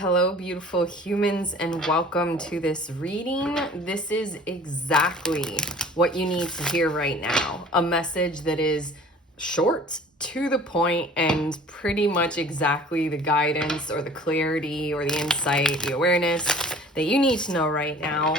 Hello, beautiful humans, and welcome to this reading. This is exactly what you need to hear right now. A message that is short, to the point, and pretty much exactly the guidance or the clarity or the insight, the awareness that you need to know right now.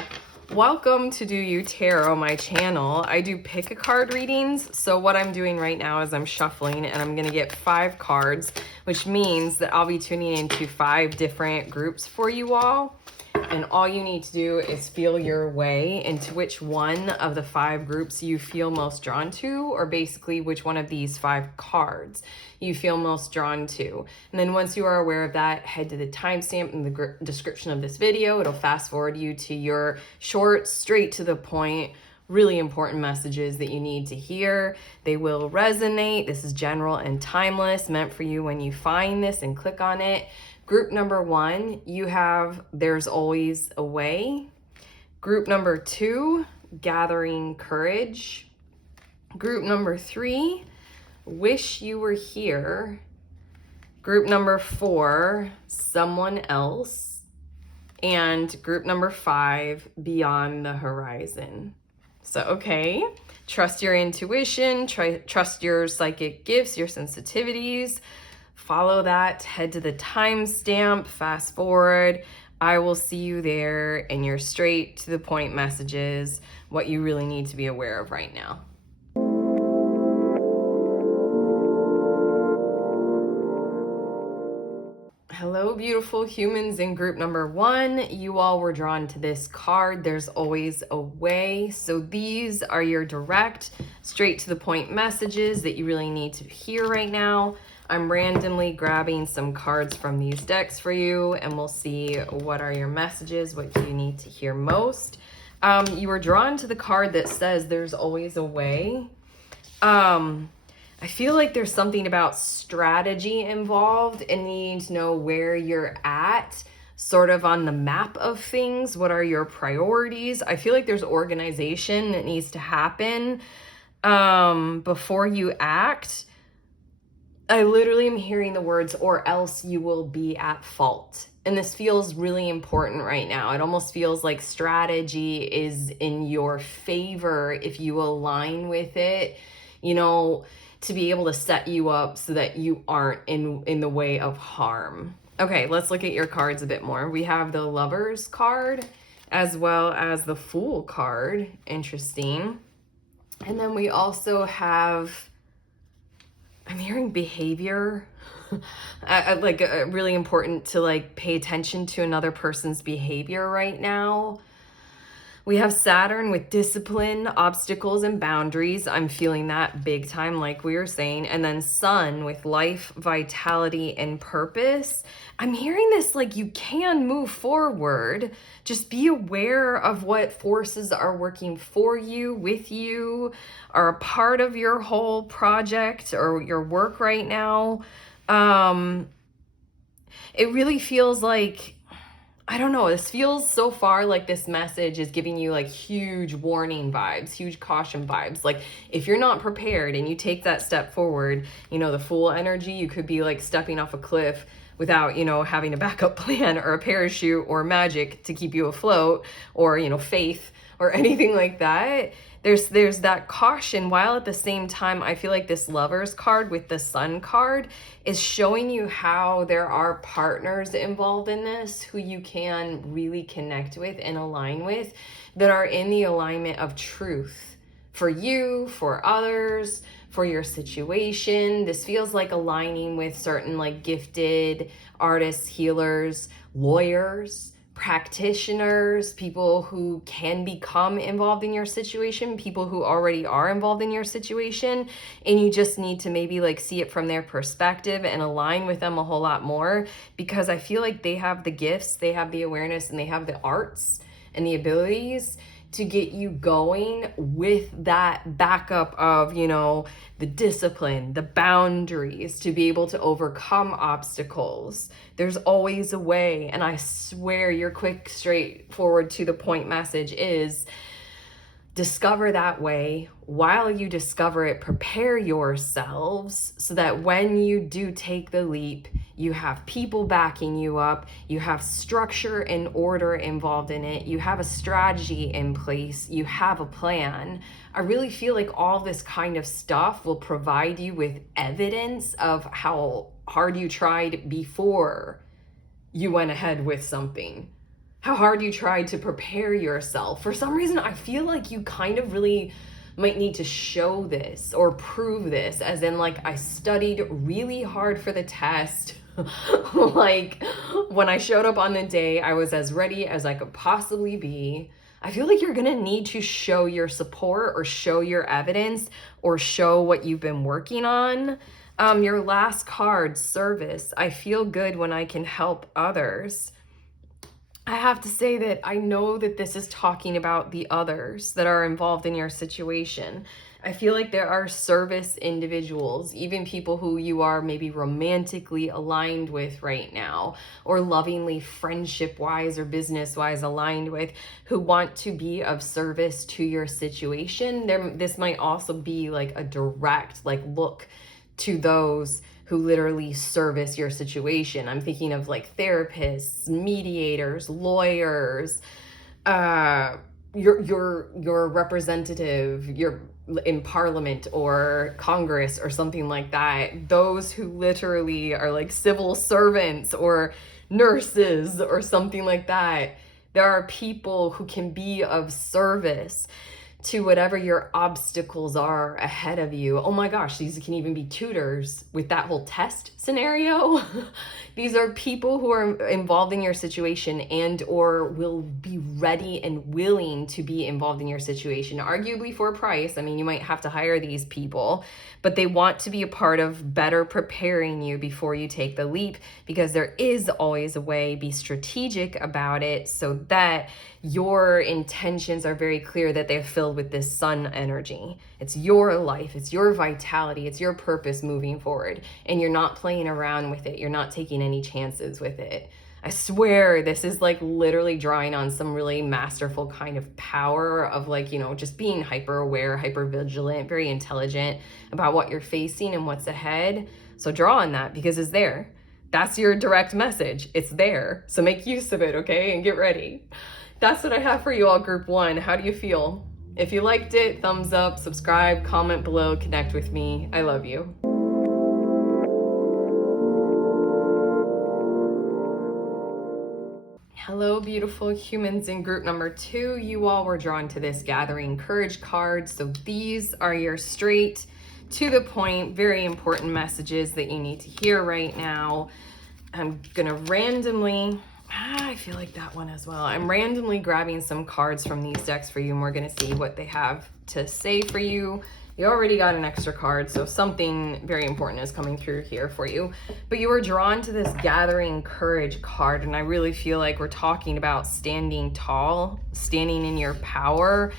Welcome to Do You Tarot, my channel. I do pick a card readings. So what I'm doing right now is I'm shuffling and I'm going to get 5 cards, which means that I'll be tuning into 5 different groups for you all. And all you need to do is feel your way into which one of the 5 groups you feel most drawn to, or basically which one of these 5 cards you feel most drawn to. And then once you are aware of that, head to the timestamp in the description of this video. It'll fast forward you to your short, straight to the point, really important messages that you need to hear. They will resonate. This is general and timeless, meant for you when you find this and click on it. Group number 1, you have There's Always a Way. Group number 2, Gathering Courage. Group number 3, Wish You Were Here. Group number 4, Someone Else. And group number 5, Beyond the Horizon. So, okay, trust your intuition, trust your psychic gifts, your sensitivities. Follow that, head to the timestamp, fast forward. I will see you there in your straight to the point messages, what you really need to be aware of right now. Hello, beautiful humans in group number 1. You all were drawn to this card, There's Always a Way. So these are your direct, straight to the point messages that you really need to hear right now. I'm randomly grabbing some cards from these decks for you, and we'll see what are your messages, what do you need to hear most. You were drawn to the card that says There's Always a Way. I feel like there's something about strategy involved and needing to know where you're at, sort of on the map of things. What are your priorities? I feel like there's organization that needs to happen before you act. I literally am hearing the words, or else you will be at fault. And this feels really important right now. It almost feels like strategy is in your favor if you align with it, you know, to be able to set you up so that you aren't in the way of harm. Okay, let's look at your cards a bit more. We have the Lovers card as well as the Fool card. Interesting. And then we also have, I'm hearing behavior. Really important to pay attention to another person's behavior right now. We have Saturn with discipline, obstacles, and boundaries. I'm feeling that big time, like we were saying. And then Sun with life, vitality, and purpose. I'm hearing this like you can move forward. Just be aware of what forces are working for you, with you, are a part of your whole project or your work right now. It really feels like, I don't know, this feels so far like this message is giving you like huge warning vibes, huge caution vibes. Like if you're not prepared and you take that step forward, you know, the Fool energy, you could be like stepping off a cliff without, you know, having a backup plan or a parachute or magic to keep you afloat, or, you know, faith or anything like that. There's that caution, while at the same time, I feel like this Lovers card with the Sun card is showing you how there are partners involved in this who you can really connect with and align with, that are in the alignment of truth for you, for others, for your situation. This feels like aligning with certain like gifted artists, healers, lawyers, practitioners, people who can become involved in your situation, people who already are involved in your situation, and you just need to maybe like see it from their perspective and align with them a whole lot more, because I feel like they have the gifts, they have the awareness, and they have the arts and the abilities to get you going with that backup of, you know, the discipline, the boundaries, to be able to overcome obstacles. There's always a way. And I swear your quick, straightforward, to the point message is discover that way. While you discover it, prepare yourselves so that when you do take the leap, you have people backing you up, you have structure and order involved in it, you have a strategy in place, you have a plan. I really feel like all this kind of stuff will provide you with evidence of how hard you tried before you went ahead with something, how hard you tried to prepare yourself. For some reason, I feel like you kind of really might need to show this or prove this, as in, like, I studied really hard for the test. Like, when I showed up on the day, I was as ready as I could possibly be. I feel like you're gonna need to show your support or show your evidence or show what you've been working on. Your last card, service. I feel good when I can help others. I have to say that I know that this is talking about the others that are involved in your situation. I feel like there are service individuals, even people who you are maybe romantically aligned with right now, or lovingly friendship-wise or business-wise aligned with, who want to be of service to your situation. This might also be like a direct, like, look to those who literally service your situation. I'm thinking of like therapists, mediators, lawyers, your representative, you're in parliament or Congress or something like that. Those who literally are like civil servants or nurses or something like that. There are people who can be of service to whatever your obstacles are ahead of you. Oh my gosh, these can even be tutors with that whole test scenario. These are people who are involved in your situation and or will be ready and willing to be involved in your situation, arguably for a price. I mean, you might have to hire these people, but they want to be a part of better preparing you before you take the leap, because there is always a way. Be strategic about it so that your intentions are very clear, that they're filled with this sun energy. It's your life, it's your vitality, it's your purpose moving forward, and you're not playing around with it. You're not taking any chances with it. I swear this is like literally drawing on some really masterful kind of power of, like, you know, just being hyper aware, hyper vigilant, very intelligent about what you're facing and what's ahead. So draw on that, because it's there. That's your direct message. It's there. So make use of it, okay? And get ready. That's what I have for you all, group one. How do you feel? If you liked it, thumbs up, subscribe, comment below, connect with me. I love you. Hello, beautiful humans in group number 2. You all were drawn to this gathering courage card. So these are your straight to the point, very important messages that you need to hear right now. I'm gonna randomly, I feel like that one as well. I'm randomly grabbing some cards from these decks for you, and we're gonna see what they have to say for you. You already got an extra card, so something very important is coming through here for you. But you were drawn to this gathering courage card, and I really feel like we're talking about standing tall, standing in your power,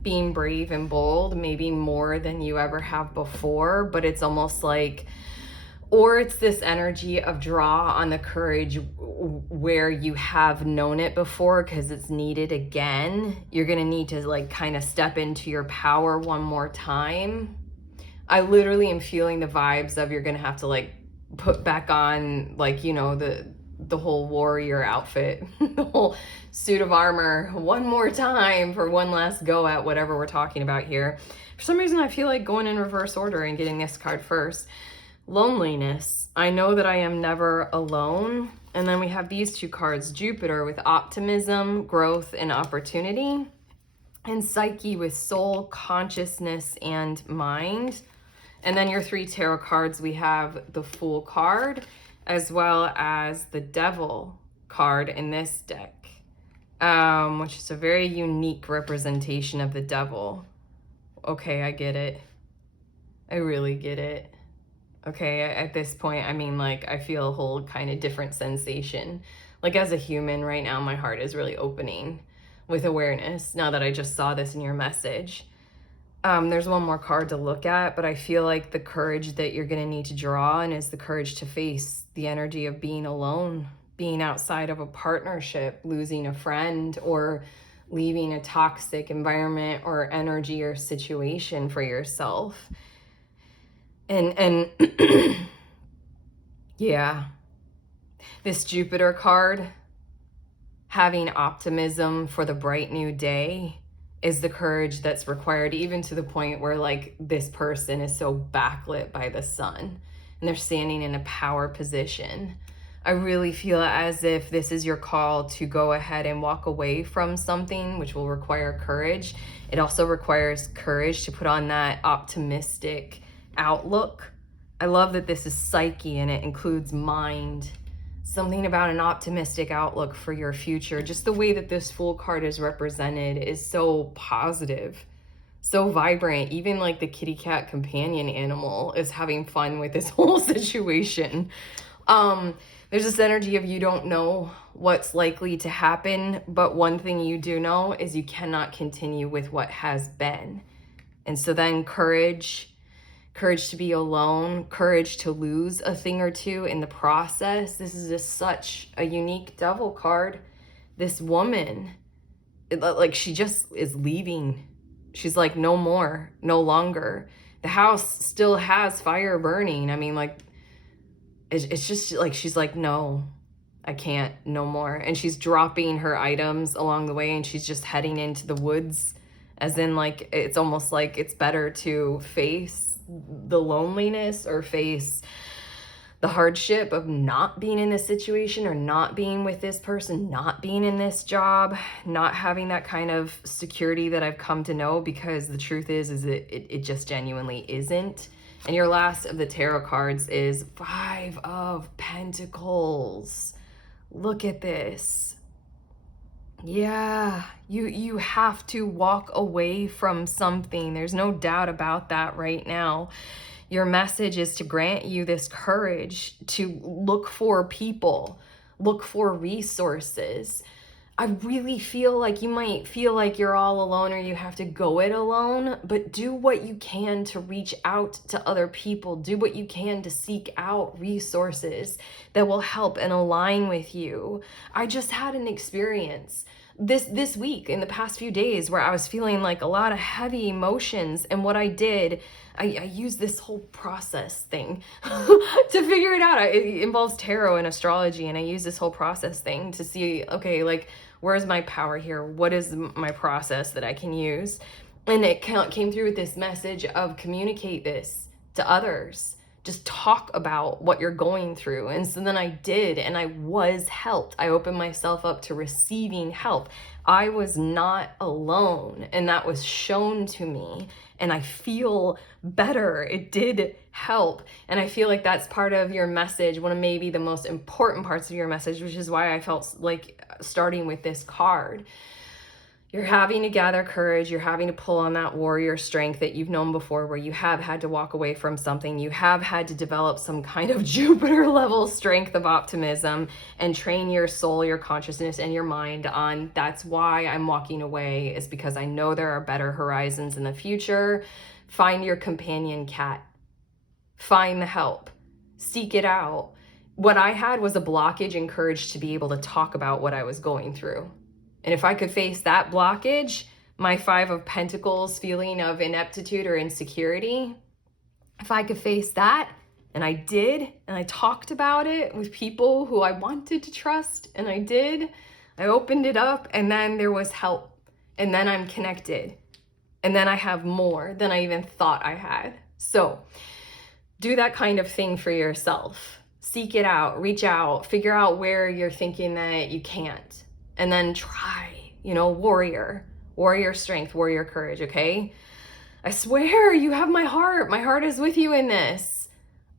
being brave and bold, maybe more than you ever have before. But it's almost like, or it's this energy of draw on the courage where you have known it before because it's needed again. You're gonna need to like kind of step into your power one more time. I literally am feeling the vibes of you're gonna have to like put back on, like, you know, the whole warrior outfit, the whole suit of armor one more time for one last go at whatever we're talking about here. For some reason, I feel like going in reverse order and getting this card first. Loneliness. I know that I am never alone. And then we have these two cards, Jupiter with optimism, growth, and opportunity, and Psyche with soul, consciousness, and mind. And then your 3 tarot cards, we have the Fool card, as well as the Devil card in this deck, which is a very unique representation of the devil. Okay, I get it. I really get it. Okay, at this point, I mean, like, I feel a whole kind of different sensation. Like, as a human right now, my heart is really opening with awareness now that I just saw this in your message. There's one more card to look at, but I feel like the courage that you're going to need to draw on is the courage to face the energy of being alone, being outside of a partnership, losing a friend, or leaving a toxic environment or energy or situation for yourself. And yeah, this Jupiter card, having optimism for the bright new day, is the courage that's required, even to the point where like this person is so backlit by the sun and they're standing in a power position. I really feel as if this is your call to go ahead and walk away from something, which will require courage. It also requires courage to put on that optimistic outlook. I love that this is psyche and it includes mind. Something about an optimistic outlook for your future. Just the way that this Fool card is represented is so positive, so vibrant. Even like the kitty cat companion animal is having fun with this whole situation. There's this energy of you don't know what's likely to happen, but one thing you do know is you cannot continue with what has been. And so then courage to be alone, courage to lose a thing or two in the process. This is just such a unique devil card. This woman, like she just is leaving. She's like, no more, no longer. The house still has fire burning. I mean, like, it's just like, she's like, no, I can't, no more. And she's dropping her items along the way and she's just heading into the woods. As in, like, it's almost like it's better to face the loneliness or face the hardship of not being in this situation or not being with this person, not being in this job, not having that kind of security that I've come to know, because the truth is it just genuinely isn't. And your last of the tarot cards is 5 of Pentacles. Look at this. Yeah, you have to walk away from something. There's no doubt about that right now. Your message is to grant you this courage to look for people, look for resources. I really feel like you might feel like you're all alone or you have to go it alone, but do what you can to reach out to other people. Do what you can to seek out resources that will help and align with you. I just had an experience this week, in the past few days, where I was feeling like a lot of heavy emotions, and what I did, I used this whole process thing to figure it out. It involves tarot and astrology, and I use this whole process thing to see, okay, like, where's my power here? What is my process that I can use? And it came through with this message of communicate this to others. Just talk about what you're going through. And so then I did, and I was helped. I opened myself up to receiving help. I was not alone, and that was shown to me, and I feel better. It did help. And I feel like that's part of your message, one of maybe the most important parts of your message, which is why I felt like starting with this card. You're having to gather courage. You're having to pull on that warrior strength that you've known before, where you have had to walk away from something. You have had to develop some kind of Jupiter level strength of optimism and train your soul, your consciousness, and your mind on, that's why I'm walking away, is because I know there are better horizons in the future. Find your companion cat. Find the help. Seek it out. What I had was a blockage and courage to be able to talk about what I was going through. And if I could face that blockage, my 5 of Pentacles feeling of ineptitude or insecurity, if I could face that, and I did, and I talked about it with people who I wanted to trust, and I did, I opened it up, and then there was help, and then I'm connected, and then I have more than I even thought I had. So do that kind of thing for yourself. Seek it out, reach out, figure out where you're thinking that you can't. And then try, warrior strength, warrior courage, okay? I swear you have my heart. My heart is with you in this.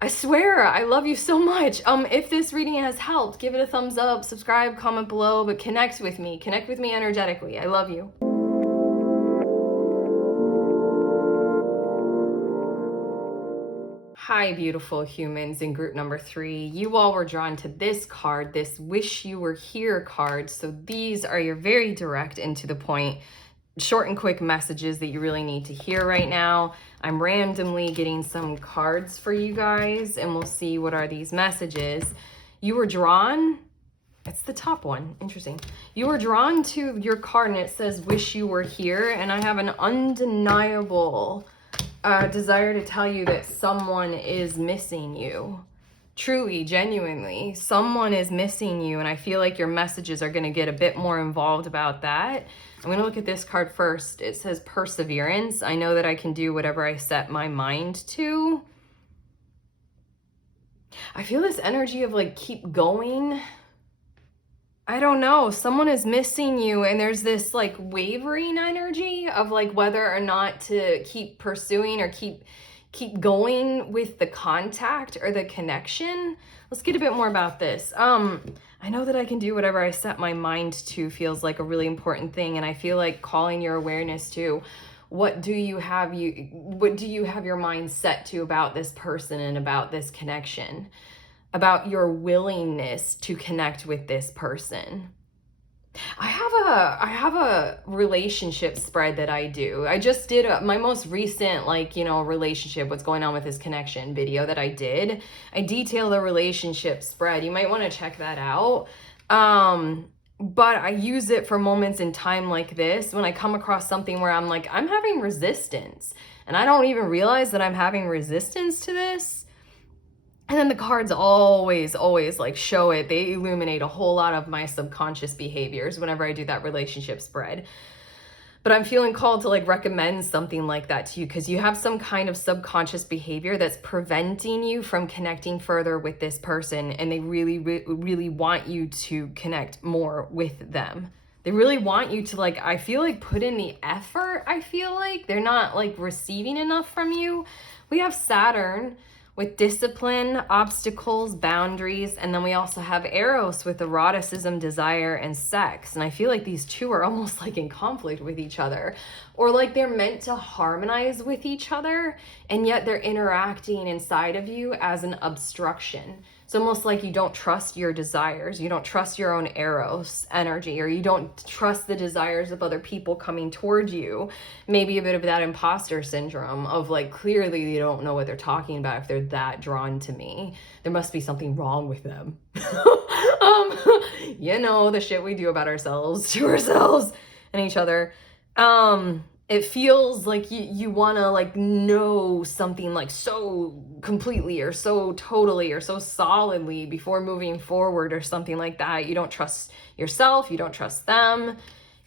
I swear, I love you so much. If this reading has helped, give it a thumbs up, subscribe, comment below, but connect with me energetically. I love you. Hi, beautiful humans in group number 3. You all were drawn to this card, this Wish You Were Here card. So these are your very direct and to the point, short and quick messages that you really need to hear right now. I'm randomly getting some cards for you guys, and we'll see what are these messages. You were drawn It's the top one. Interesting. You were drawn to your card and it says, wish you were here. And I have an undeniable desire to tell you that someone is missing you. Truly, genuinely, someone is missing you. And I feel like your messages are going to get a bit more involved about that. I'm going to look at this card first. It says perseverance. I know that I can do whatever I set my mind to. I feel this energy of like, keep going. I don't know. Someone is missing you, and there's this like wavering energy of like whether or not to keep pursuing or keep going with the contact or the connection. Let's get a bit more about this. I know that I can do whatever I set my mind to feels like a really important thing, and I feel like calling your awareness to what do you have your mind set to about this person and about this connection, about your willingness to connect with this person. I have a relationship spread that I do. I just did my most recent, like, relationship, what's going on with this connection video that I did. I detail the relationship spread. You might want to check that out. But I use it for moments in time like this when I come across something where I'm like, I'm having resistance and I don't even realize that I'm having resistance to this. And then the cards always like show it. They illuminate a whole lot of my subconscious behaviors whenever I do that relationship spread. But I'm feeling called to like recommend something like that to you because you have some kind of subconscious behavior that's preventing you from connecting further with this person. And they really want you to connect more with them. They really want you to like, I feel like put in the effort. I feel like they're not like receiving enough from you. We have Saturn with discipline, obstacles, boundaries, and then we also have Eros with eroticism, desire, and sex. And I feel like these two are almost like in conflict with each other, or like they're meant to harmonize with each other, and yet they're interacting inside of you as an obstruction. It's almost like you don't trust your desires, you don't trust your own Eros energy, or you don't trust the desires of other people coming toward you. Maybe a bit of that imposter syndrome of like, clearly they don't know what they're talking about if they're that drawn to me. There must be something wrong with them. The shit we do about ourselves, to ourselves and each other. It feels like you want to like know something like so completely or so totally or so solidly before moving forward or something like that. You don't trust yourself. You don't trust them.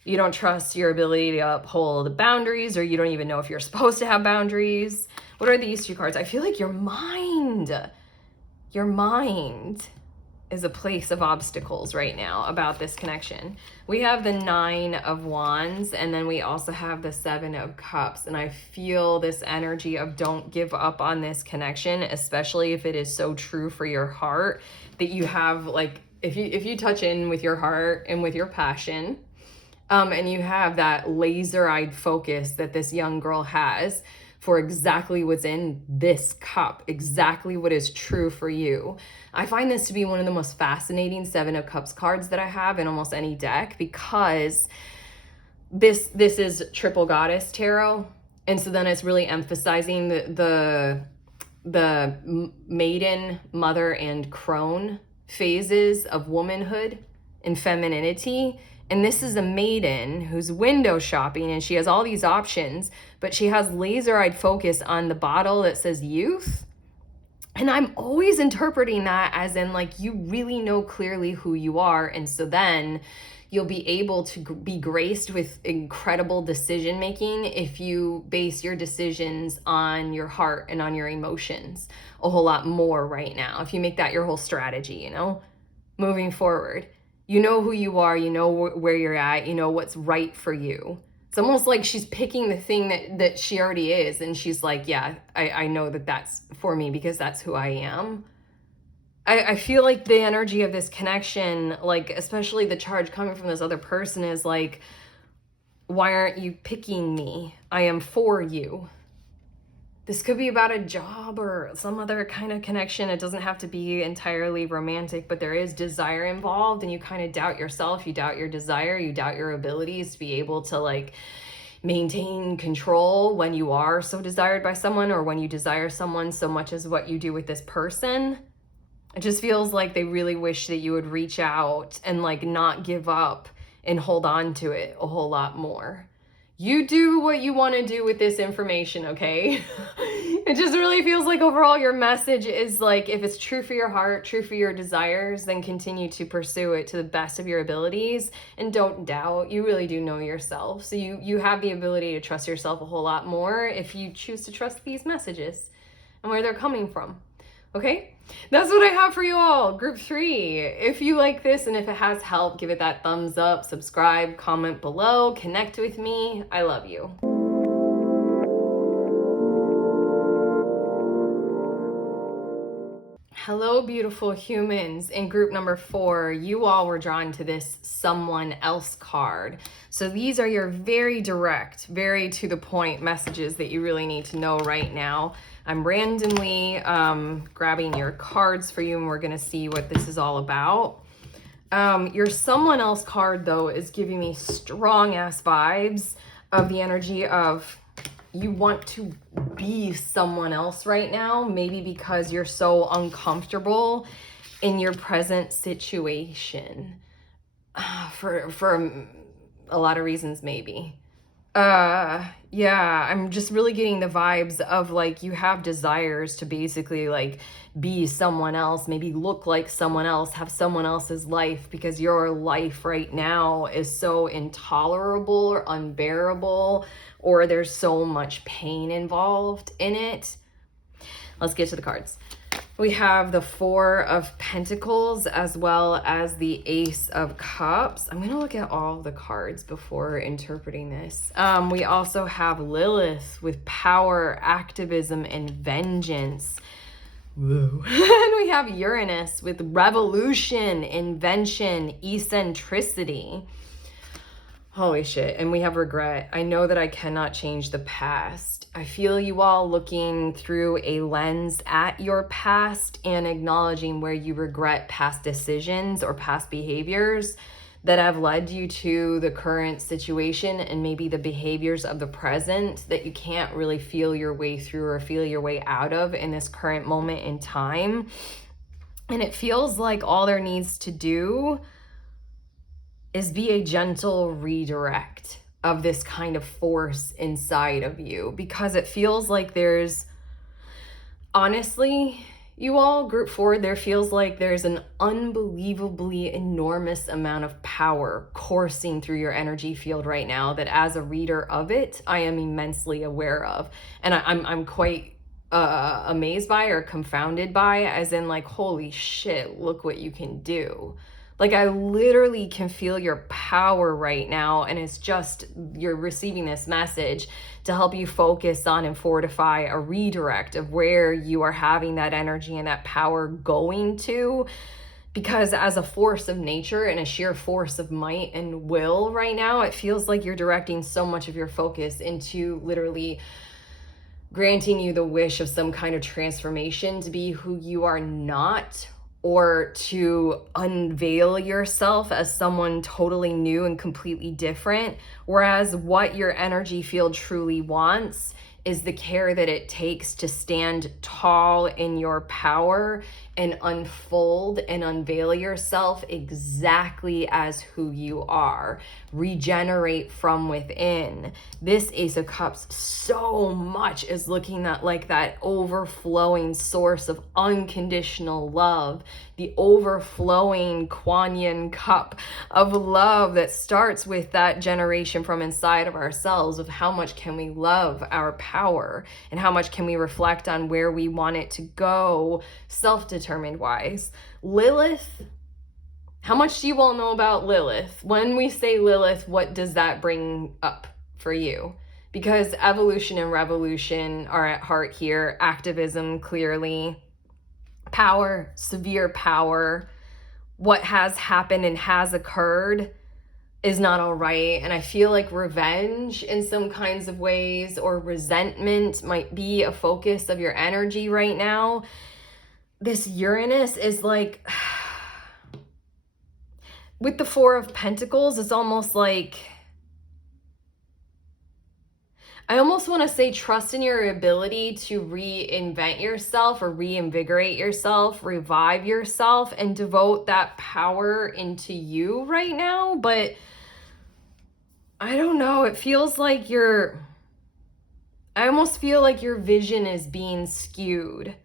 You don't trust your ability to uphold boundaries, or you don't even know if you're supposed to have boundaries. What are these two cards? I feel like your mind is a place of obstacles right now about this connection. We have the 9 of Wands, and then we also have the 7 of Cups. And I feel this energy of don't give up on this connection, especially if it is so true for your heart that you have like, if you touch in with your heart and with your passion, and you have that laser-eyed focus that this young girl has for exactly what's in this cup, exactly what is true for you. I find this to be one of the most fascinating 7 of Cups cards that I have in almost any deck, because this is triple goddess tarot. And so then it's really emphasizing the maiden, mother, and crone phases of womanhood and femininity. And this is a maiden who's window shopping, and she has all these options, but she has laser-eyed focus on the bottle that says youth. And I'm always interpreting that as in like, you really know clearly who you are. And so then you'll be able to be graced with incredible decision making if you base your decisions on your heart and on your emotions a whole lot more right now. If you make that your whole strategy, moving forward. You know who you are, you know where you're at, you know what's right for you. It's almost like she's picking the thing that she already is, and she's like, yeah, I know that that's for me because that's who I am. I feel like the energy of this connection, like especially the charge coming from this other person, is like, why aren't you picking me? I am for you. This could be about a job or some other kind of connection. It doesn't have to be entirely romantic, but there is desire involved, and you kind of doubt yourself, you doubt your desire, you doubt your abilities to be able to like maintain control when you are so desired by someone, or when you desire someone so much as what you do with this person. It just feels like they really wish that you would reach out and like not give up and hold on to it a whole lot more. You do what you want to do with this information, okay? It just really feels like overall your message is like, if it's true for your heart, true for your desires, then continue to pursue it to the best of your abilities and don't doubt. You really do know yourself. So you have the ability to trust yourself a whole lot more if you choose to trust these messages and where they're coming from. Okay, that's what I have for you all. Group 3. If you like this and if it has helped, give it that thumbs up, subscribe, comment below, connect with me. I love you. Hello, beautiful humans. In group number 4, you all were drawn to this someone else card. So these are your very direct, very to the point messages that you really need to know right now. I'm randomly grabbing your cards for you, and we're going to see what this is all about. Your someone else card, though, is giving me strong ass vibes of the energy of you want to be someone else right now, maybe because you're so uncomfortable in your present situation for a lot of reasons, maybe. Yeah, I'm just really getting the vibes of like you have desires to basically like be someone else, maybe look like someone else, have someone else's life, because your life right now is so intolerable or unbearable, or there's so much pain involved in it. Let's get to the cards. We have the 4 of Pentacles as well as the Ace of Cups. I'm going to look at all the cards before interpreting this. We also have Lilith with power, activism, and vengeance. Whoa. And we have Uranus with revolution, invention, eccentricity. Holy shit. And we have regret. I know that I cannot change the past. I feel you all looking through a lens at your past and acknowledging where you regret past decisions or past behaviors that have led you to the current situation and maybe the behaviors of the present that you can't really feel your way through or feel your way out of in this current moment in time. And it feels like all there needs to do is be a gentle redirect of this kind of force inside of you, because it feels like there's, honestly, you all, group 4, there feels like there's an unbelievably enormous amount of power coursing through your energy field right now that as a reader of it, I am immensely aware of. And I'm quite amazed by or confounded by, as in like, holy shit, look what you can do. Like I literally can feel your power right now, and it's just you're receiving this message to help you focus on and fortify a redirect of where you are having that energy and that power going to. Because as a force of nature and a sheer force of might and will right now, it feels like you're directing so much of your focus into literally granting you the wish of some kind of transformation to be who you are not, or to unveil yourself as someone totally new and completely different. Whereas what your energy field truly wants is the care that it takes to stand tall in your power and unfold and unveil yourself exactly as who you are. Regenerate from within. This Ace of Cups so much is looking at like that overflowing source of unconditional love, the overflowing Kuan Yin cup of love that starts with that generation from inside of ourselves of how much can we love our power and how much can we reflect on where we want it to go self-determined wise. Lilith, how much do you all know about Lilith? When we say Lilith, what does that bring up for you? Because evolution and revolution are at heart here. Activism, clearly. Power, severe power. What has happened and has occurred is not all right. And I feel like revenge in some kinds of ways or resentment might be a focus of your energy right now. This Uranus is like, with the 4 of Pentacles, it's almost like, I almost want to say trust in your ability to reinvent yourself or reinvigorate yourself, revive yourself, and devote that power into you right now. But I don't know. It feels like I almost feel like your vision is being skewed.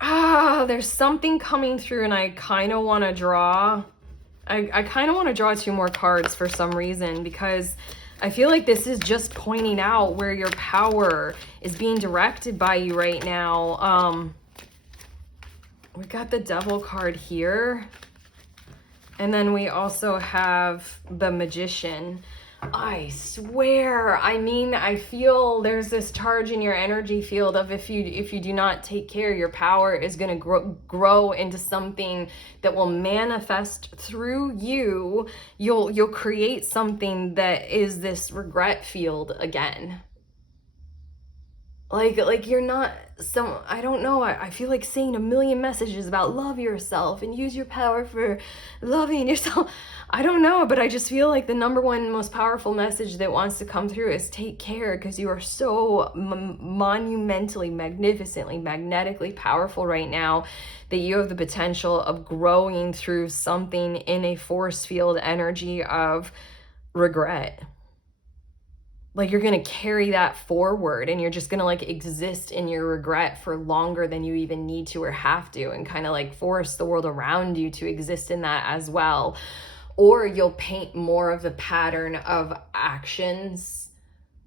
There's something coming through, and I kind of want to draw. I kind of want to draw 2 more cards for some reason, because I feel like this is just pointing out where your power is being directed by you right now. We got the Devil card here. And then we also have the Magician. I swear, I feel there's this charge in your energy field of if you do not take care, your power is going to grow into something that will manifest through you. You'll create something that is this regret field again. Like you're not I don't know. I feel like saying a million messages about love yourself and use your power for loving yourself. I don't know, but I just feel like the number one most powerful message that wants to come through is take care, because you are so monumentally, magnificently, magnetically powerful right now that you have the potential of growing through something in a force field energy of regret. Like you're going to carry that forward, and you're just going to like exist in your regret for longer than you even need to or have to, and kind of like force the world around you to exist in that as well. Or you'll paint more of the pattern of actions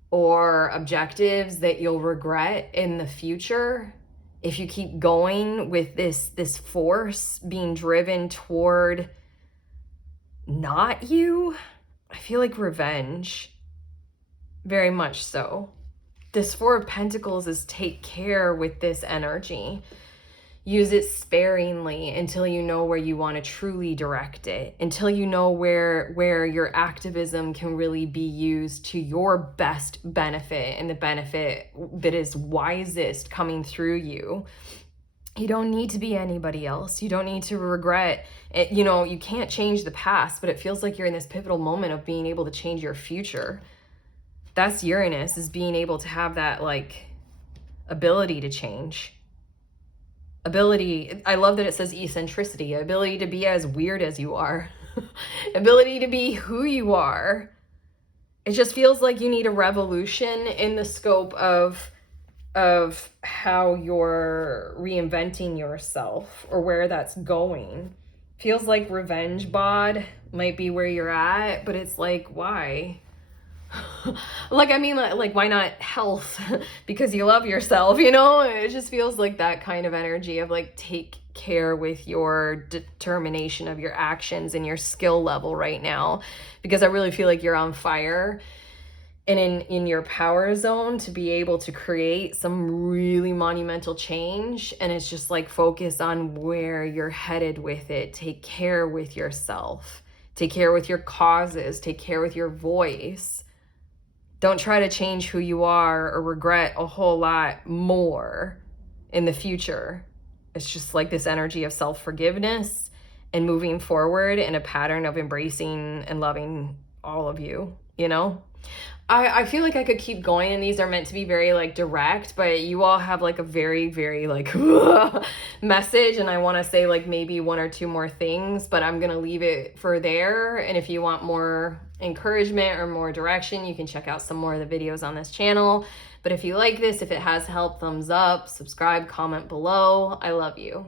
or objectives that you'll regret in the future if you keep going with this force being driven toward not you. I feel like revenge. Very much so. This 4 of Pentacles is take care with this energy. Use it sparingly until you know where you want to truly direct it, until you know where your activism can really be used to your best benefit and the benefit that is wisest coming through you. You don't need to be anybody else. You don't need to regret it. You know, you can't change the past, but it feels like you're in this pivotal moment of being able to change your future. That's Uranus, is being able to have that like ability to change. Ability, I love that it says eccentricity, ability to be as weird as you are. Ability to be who you are. It just feels like you need a revolution in the scope of how you're reinventing yourself or where that's going. Feels like revenge bod might be where you're at, but it's like, why? Like, I mean, like, why not health? Because you love yourself, you know? It just feels like that kind of energy of like, take care with your determination of your actions and your skill level right now, because I really feel like you're on fire and in your power zone to be able to create some really monumental change. And it's just like, focus on where you're headed with it. Take care with yourself, take care with your causes, take care with your voice. Don't try to change who you are or regret a whole lot more in the future. It's just like this energy of self-forgiveness and moving forward in a pattern of embracing and loving all of you, you know? I feel like I could keep going, and these are meant to be very like direct, but you all have like a very, very like message, and I want to say like maybe 1 or 2 more things, but I'm going to leave it for there. And if you want more encouragement or more direction, you can check out some more of the videos on this channel. But if you like this, if it has helped, thumbs up, subscribe, comment below. I love you.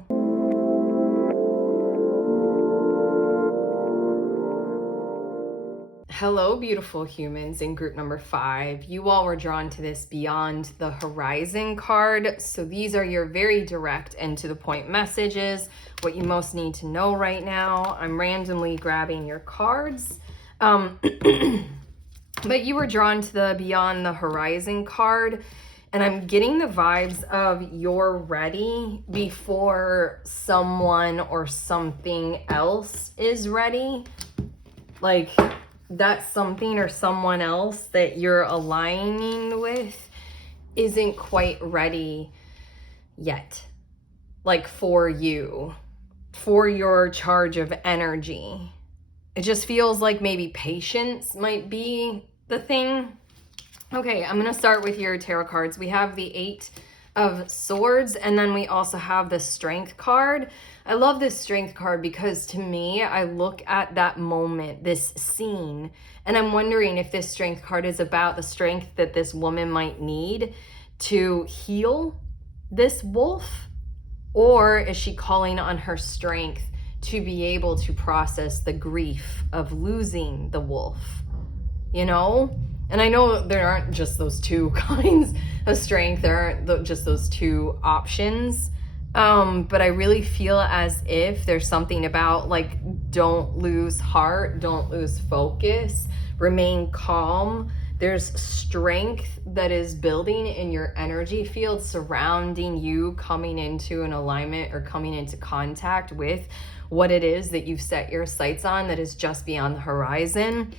Hello, beautiful humans in group number 5. You all were drawn to this Beyond the Horizon card. So these are your very direct and to the point messages, what you most need to know right now. I'm randomly grabbing your cards. But you were drawn to the Beyond the Horizon card, and I'm getting the vibes of you're ready before someone or something else is ready. Like, that something or someone else that you're aligning with isn't quite ready yet. Like, for you, for your charge of energy. It just feels like maybe patience might be the thing. Okay, I'm going to start with your tarot cards. We have the 8 of Swords, and then we also have the Strength card. I love this Strength card because to me, I look at that moment, this scene, and I'm wondering if this Strength card is about the strength that this woman might need to heal this wolf, or is she calling on her strength to be able to process the grief of losing the wolf, you know? And I know there aren't just those two kinds of strength. There aren't just those two options. But I really feel as if there's something about like, don't lose heart, don't lose focus, remain calm. There's strength that is building in your energy field surrounding you, coming into an alignment or coming into contact with what it is that you've set your sights on that is just beyond the horizon.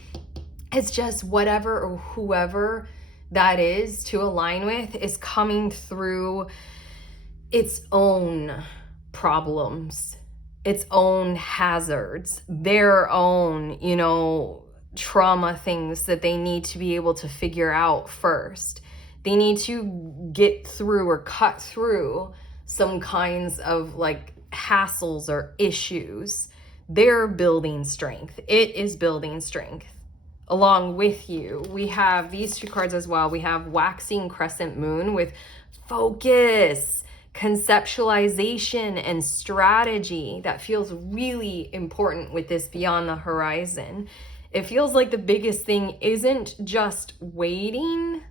It's just whatever or whoever that is to align with is coming through its own problems, its own hazards, their own, you know, trauma things that they need to be able to figure out first. They need to get through or cut through some kinds of like hassles or issues. They're building strength. It is building strength. Along with you, we have these two cards as well. We have Waxing Crescent Moon with focus, conceptualization, and strategy. That feels really important with this beyond the horizon. It feels like the biggest thing isn't just waiting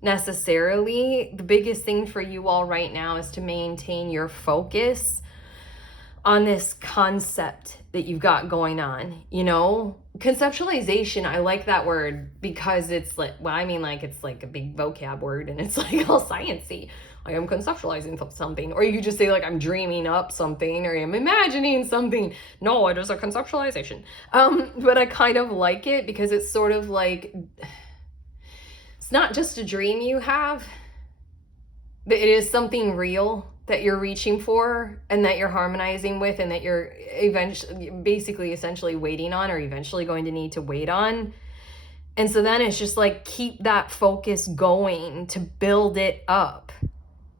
necessarily. The biggest thing for you all right now is to maintain your focus on this concept that you've got going on, you know? Conceptualization, I like that word because it's like, well, I mean, like, it's like a big vocab word and it's like all sciencey. I am conceptualizing something. Or you could just say like, I'm dreaming up something or I'm imagining something. No, it is a conceptualization. But I kind of like it because it's sort of like, it's not just a dream you have, but it is something real that you're reaching for and that you're harmonizing with and that you're eventually, basically, essentially waiting on or eventually going to need to wait on. And so then it's just like, keep that focus going to build it up,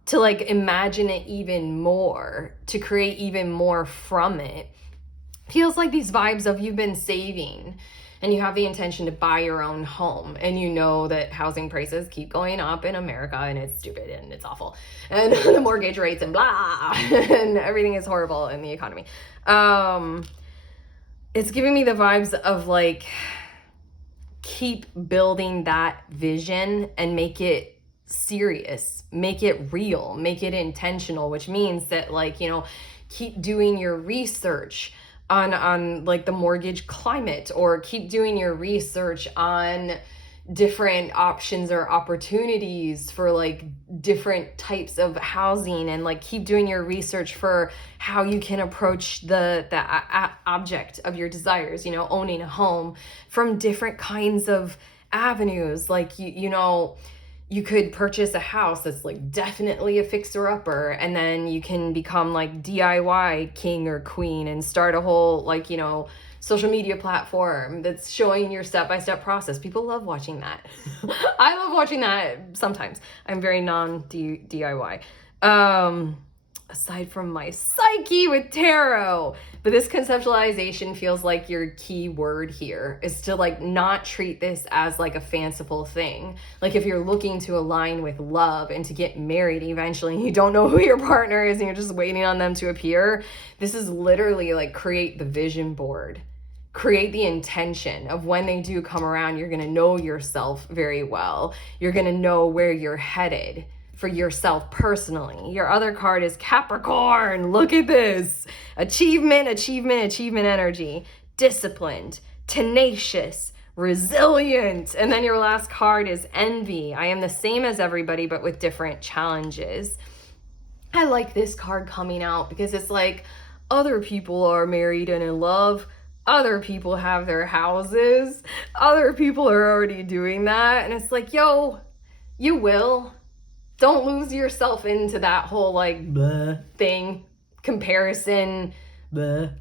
to like imagine it even more, to create even more from it. Feels like these vibes of you've been saving and you have the intention to buy your own home and you know that housing prices keep going up in America and it's stupid and it's awful and the mortgage rates and blah and everything is horrible in the economy. It's giving me the vibes of like, keep building that vision and make it serious, make it real, make it intentional, which means that like, you know, keep doing your research on like the mortgage climate, or keep doing your research on different options or opportunities for like different types of housing, and like keep doing your research for how you can approach the object of your desires, you know, owning a home from different kinds of avenues. Like you know, you could purchase a house that's like definitely a fixer-upper, and then you can become like DIY king or queen and start a whole like, you know, social media platform that's showing your step-by-step process. People love watching that. I love watching that sometimes. I'm very non-DIY. Aside from my psyche with tarot. But this conceptualization feels like your key word here is to like not treat this as like a fanciful thing. Like if you're looking to align with love and to get married eventually and you don't know who your partner is and you're just waiting on them to appear, this is literally like create the vision board. Create the intention of when they do come around, you're going to know yourself very well. You're going to know where you're headed for yourself personally. Your other card is Capricorn. Look at this. Achievement, achievement, achievement energy. Disciplined, tenacious, resilient. And then your last card is Envy. I am the same as everybody, but with different challenges. I like this card coming out because it's like, other people are married and in love. Other people have their houses. Other people are already doing that. And it's like, yo, you will. Don't lose yourself into that whole like bleh thing, comparison, bleh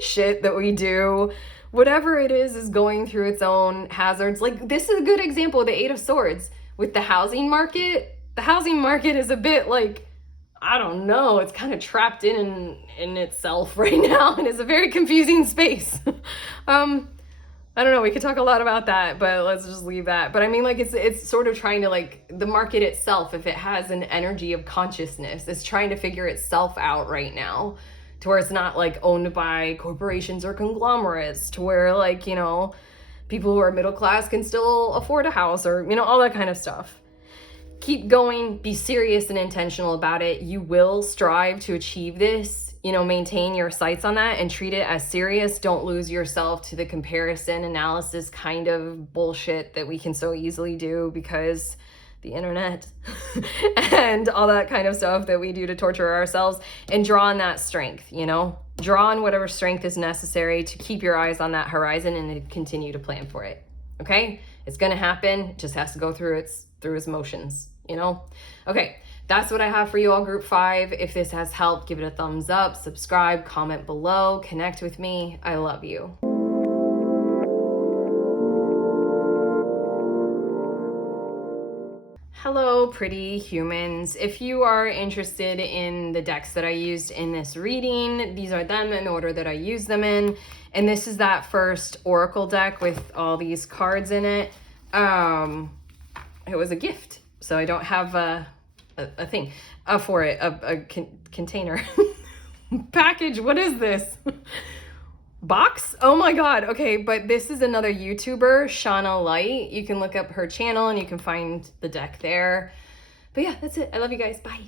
shit that we do whatever it is going through its own hazards. Like, this is a good example of the Eight of Swords with the housing market. The housing market is a bit like, I don't know, it's kind of trapped in itself right now, and it's a very confusing space. I don't know, we could talk a lot about that, but let's just leave that. But I mean, like, it's sort of trying to, like, the market itself, if it has an energy of consciousness, is trying to figure itself out right now, to where it's not, like, owned by corporations or conglomerates, to where, like, you know, people who are middle class can still afford a house, or, you know, all that kind of stuff. Keep going, be serious and intentional about it. You will strive to achieve this, you know, maintain your sights on that and treat it as serious. Don't lose yourself to the comparison analysis kind of bullshit that we can so easily do because the internet and all that kind of stuff that we do to torture ourselves, and draw on that strength, you know, draw on whatever strength is necessary to keep your eyes on that horizon and to continue to plan for it. Okay. It's going to happen. It just has to go through its motions, you know? Okay. That's what I have for you all, group 5. If this has helped, give it a thumbs up, subscribe, comment below, connect with me. I love you. Hello, pretty humans. If you are interested in the decks that I used in this reading, these are them in the order that I use them in. And this is that first Oracle deck with all these cards in it. It was a gift, so I don't have a thing for it, a container. Package. What is this? Box? Oh my god. Okay, but this is another YouTuber, Shauna Light. You can look up her channel and you can find the deck there. But yeah, that's it. I love you guys. Bye.